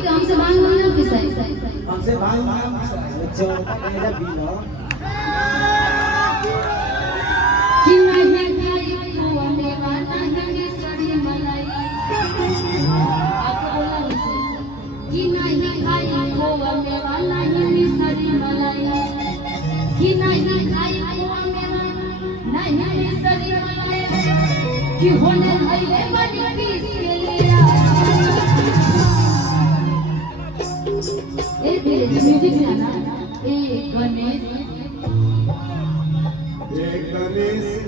ठीक है हमसे भांग लो ना पिसाई हमसे भांग ना चोरता मेरा बिलो कि नहीं खाई को मेवा नहीं सड़ी मलाई आपको बोला उसे कि नहीं खाई को मेवा नहीं सड़ी मलाई कि नहीं खाई को मेवा नहीं सड़ी मलाई कि होने धैले बनी पीस के लिया ए धीरे म्यूजिक से आना ए गणेश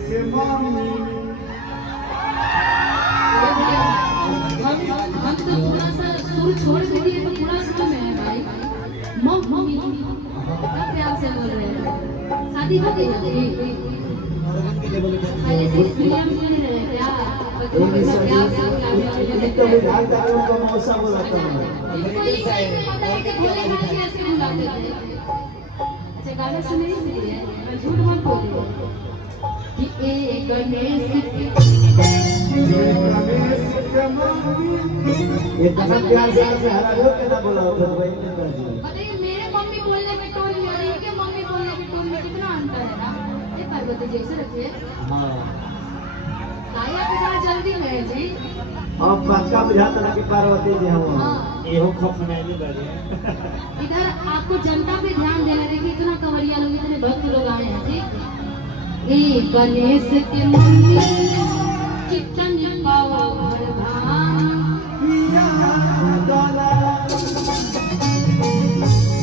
के मम्मी हम तो थोड़ा सा सुर छोड़ के दिए तो थोड़ा सा में है भाई मम्मी कितना प्यार से बोल रहे हैं शादी हो गई है पहले से फिल्म सुन रहे हैं क्या तो बिहार का उनको मौसा बोलाता हूँ अच्छा गाना सुन रही थी मैं झूठ मत बोलिए कि ए गणेश इतना प्यार से हरा लो कितना बोला तो भाई ने बाजी बताइए मेरे मम्मी बोलने में टोन में और इनके मम्मी बोलने में टोन में कितना अंतर है ना ये पार्वती जी ऐसे रखिए हां आया कितना जल्दी में जी अब पक्का बुझाता ना कि पार्वती जी हम हां एहो खप नहीं बाजी इधर आपको जनता पे ध्यान देना देखिए इतना कंवरिया लोग इतने भक्त लोग आए हैं ठीक ए गणेश के मम्मी कितन पाओ भरभान पिया डाला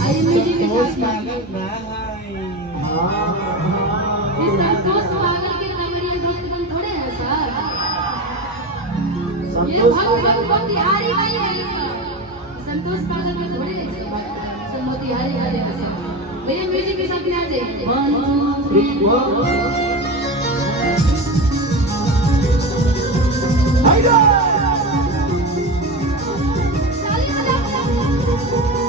आई मुझे भी पागल ना है हां ये संतोष पागल के कंवरिया भक्तगण थोड़े हैं सर ये भक्त बिहारी वाले हैं संतोष पागल के थोड़े हैं सब मोतिहारी वाले हैं सब मेरे म्यूजिक के साथ आ जाइए 1 2 3 हाइडा ताली बजाओ